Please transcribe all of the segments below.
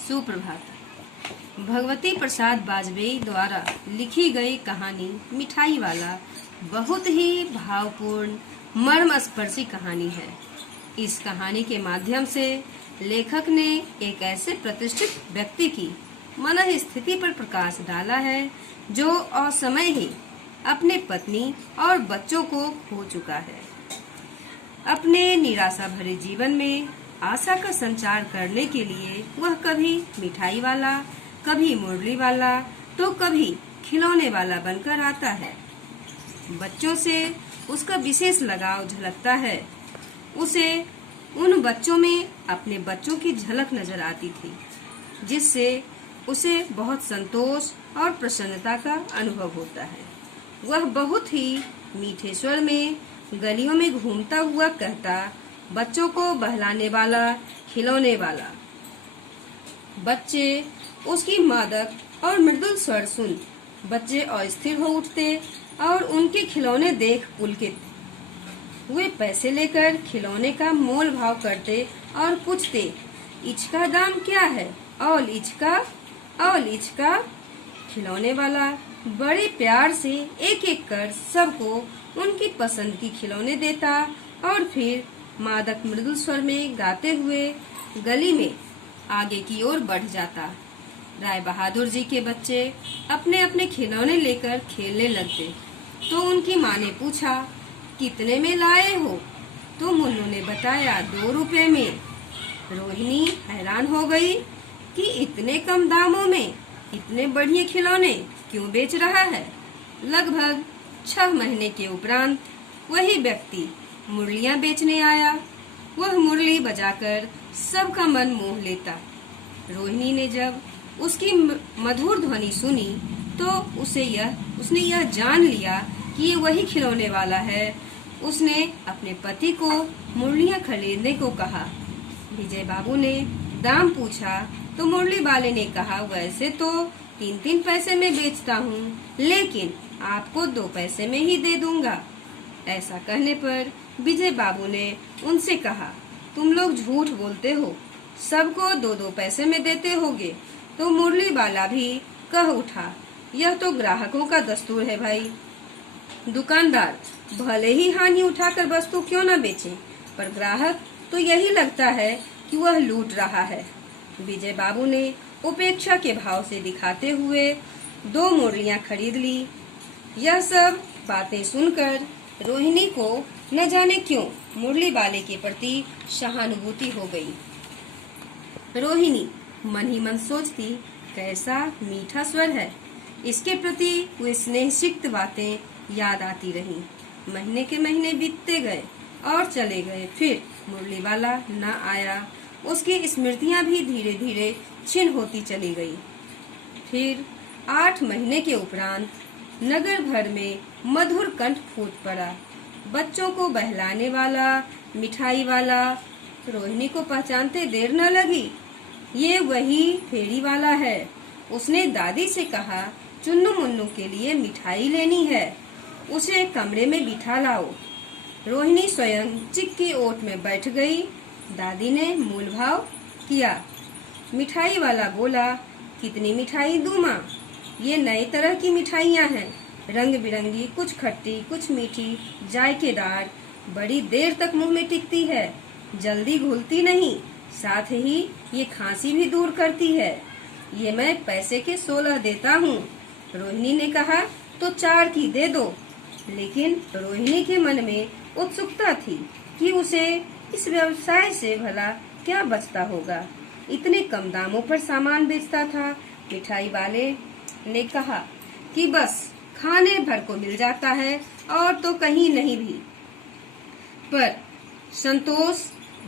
सुप्रभात। भगवती प्रसाद वाजपेयी द्वारा लिखी गई कहानी मिठाई वाला बहुत ही भावपूर्ण मर्मस्पर्शी कहानी है। इस कहानी के माध्यम से लेखक ने एक ऐसे प्रतिष्ठित व्यक्ति की मन स्थिति पर प्रकाश डाला है जो असमय ही अपने पत्नी और बच्चों को खो चुका है। अपने निराशा भरे जीवन में आशा का संचार करने के लिए वह कभी मिठाई वाला, कभी मुरली वाला, तो कभी खिलौने वाला बनकर आता है। बच्चों से उसका विशेष लगाव झलकता है। उसे उन बच्चों में अपने बच्चों की झलक नजर आती थी, जिससे उसे बहुत संतोष और प्रसन्नता का अनुभव होता है। वह बहुत ही मीठे स्वर में गलियों में घूमता हुआ कहता, बच्चों को बहलाने वाला, खिलौने वाला। बच्चे उसकी मादक और मृदुल स्वर सुन बच्चे अस्थिर हो उठते और उनके खिलौने देख पुलकित वे पैसे लेकर खिलौने का मोल भाव करते और पूछते, इसका दाम क्या है? और इसका खिलौने वाला बड़े प्यार से एक एक कर सबको उनकी पसंद की खिलौने देता और फिर मादक मृदुल स्वर में गाते हुए गली में आगे की ओर बढ़ जाता। राय बहादुर जी के बच्चे अपने अपने खिलौने लेकर खेलने लगते तो उनकी माँ ने पूछा, कितने में लाए हो? तो मुन्नू ने बताया, 2 रुपए में। रोहिणी हैरान हो गई कि इतने कम दामों में इतने बढ़िया खिलौने क्यों बेच रहा है। लगभग 6 महीने के उपरांत वही व्यक्ति मुरलियां बेचने आया। वह मुरली बजाकर सबका मन मोह लेता। रोहिणी ने जब उसकी मधुर ध्वनि सुनी तो उसने यह जान लिया कि ये वही खिलौने वाला है। उसने अपने पति को मुरलियां खरीदने को कहा। विजय बाबू ने दाम पूछा तो मुरली वाले ने कहा, वैसे तो 3-3 पैसे में बेचता हूँ, लेकिन आपको 2 पैसे में ही दे दूंगा। ऐसा कहने पर विजय बाबू ने उनसे कहा, तुम लोग झूठ बोलते हो, सबको 2-2 पैसे में देते होगे। तो मुरली वाला भी कह उठा, यह तो ग्राहकों का दस्तूर है भाई। दुकानदार भले ही हानि उठाकर वस्तु क्यों न बेचे, पर ग्राहक तो यही लगता है कि वह लूट रहा है। विजय बाबू ने उपेक्षा के भाव से दिखाते हुए 2 मुरलियां खरीद ली। यह सब बातें सुनकर रोहिणी को न जाने क्यों मुरली वाले के प्रति सहानुभूति हो गई। रोहिणी मन ही मन सोचती, कैसा मीठा स्वर है। इसके प्रति वे स्नेहसिक्त बातें याद आती रहीं। महीने के महीने बीतते गए और चले गए। फिर मुरली वाला न आया। उसकी स्मृतियां भी धीरे धीरे क्षीण होती चली गई। फिर 8 महीने के उपरांत नगर भर में मधुर कंठ फूट पड़ा। बच्चों को बहलाने वाला, मिठाई वाला। रोहिणी को पहचानते देर न लगी। ये वही फेरी वाला है। उसने दादी से कहा, चुन्नू मुन्नू के लिए मिठाई लेनी है, उसे कमरे में बिठा लाओ। रोहिणी स्वयं चिक्की ओट में बैठ गई। दादी ने मूल भाव किया। मिठाई वाला बोला, कितनी मिठाई दूं माँ? ये नई तरह की मिठाइयाँ हैं, रंग बिरंगी, कुछ खट्टी कुछ मीठी, जायकेदार, बड़ी देर तक मुंह में टिकती है, जल्दी घुलती नहीं, साथ ही ये खांसी भी दूर करती है। ये मैं पैसे के 16 देता हूँ। रोहिणी ने कहा, तो 4 की दे दो। लेकिन रोहिणी के मन में उत्सुकता थी कि उसे इस व्यवसाय से भला क्या बचता होगा। इतने कम दामों पर सामान बेचता था। मिठाई वाले ने कहा कि बस खाने भर को मिल जाता है और तो कहीं नहीं भी, पर संतोष,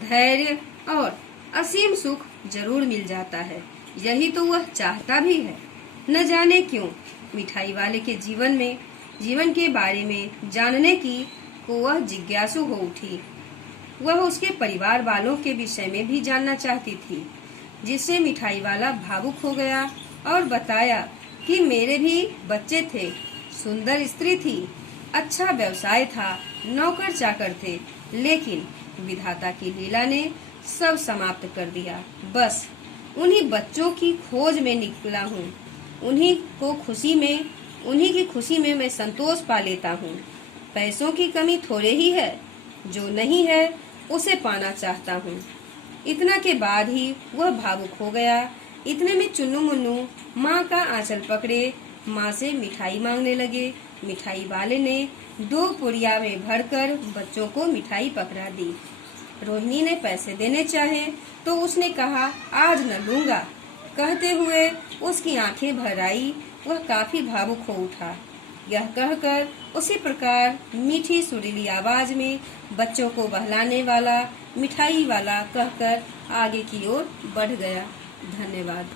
धैर्य और असीम सुख जरूर मिल जाता है। यही तो वह चाहता भी है। न जाने क्यों मिठाई वाले के जीवन के बारे में जानने की को वह जिज्ञासु हो उठी। वह उसके परिवार वालों के विषय में भी जानना चाहती थी, जिससे मिठाई वाला भावुक हो गया और बताया कि मेरे भी बच्चे थे, सुंदर स्त्री थी, अच्छा व्यवसाय था, नौकर चाकर थे, लेकिन विधाता की लीला ने सब समाप्त कर दिया। बस उन्हीं बच्चों की खोज में निकला हूँ। उन्हीं की खुशी में मैं संतोष पा लेता हूँ। पैसों की कमी थोड़े ही है, जो नहीं है उसे पाना चाहता हूँ। इतना के बाद ही वह भावुक हो गया। इतने में चुन्नू मुन्नू माँ का आंचल पकड़े माँ से मिठाई मांगने लगे। मिठाई वाले ने 2 पुड़िया में भरकर बच्चों को मिठाई पकड़ा दी। रोहिणी ने पैसे देने चाहे तो उसने कहा, आज न लूंगा। कहते हुए उसकी आंखें भर आई। वह काफी भावुक हो उठा। यह कहकर उसी प्रकार मीठी सुरीली आवाज में बच्चों को बहलाने वाला मिठाई वाला कहकर आगे की ओर बढ़ गया। धन्यवाद।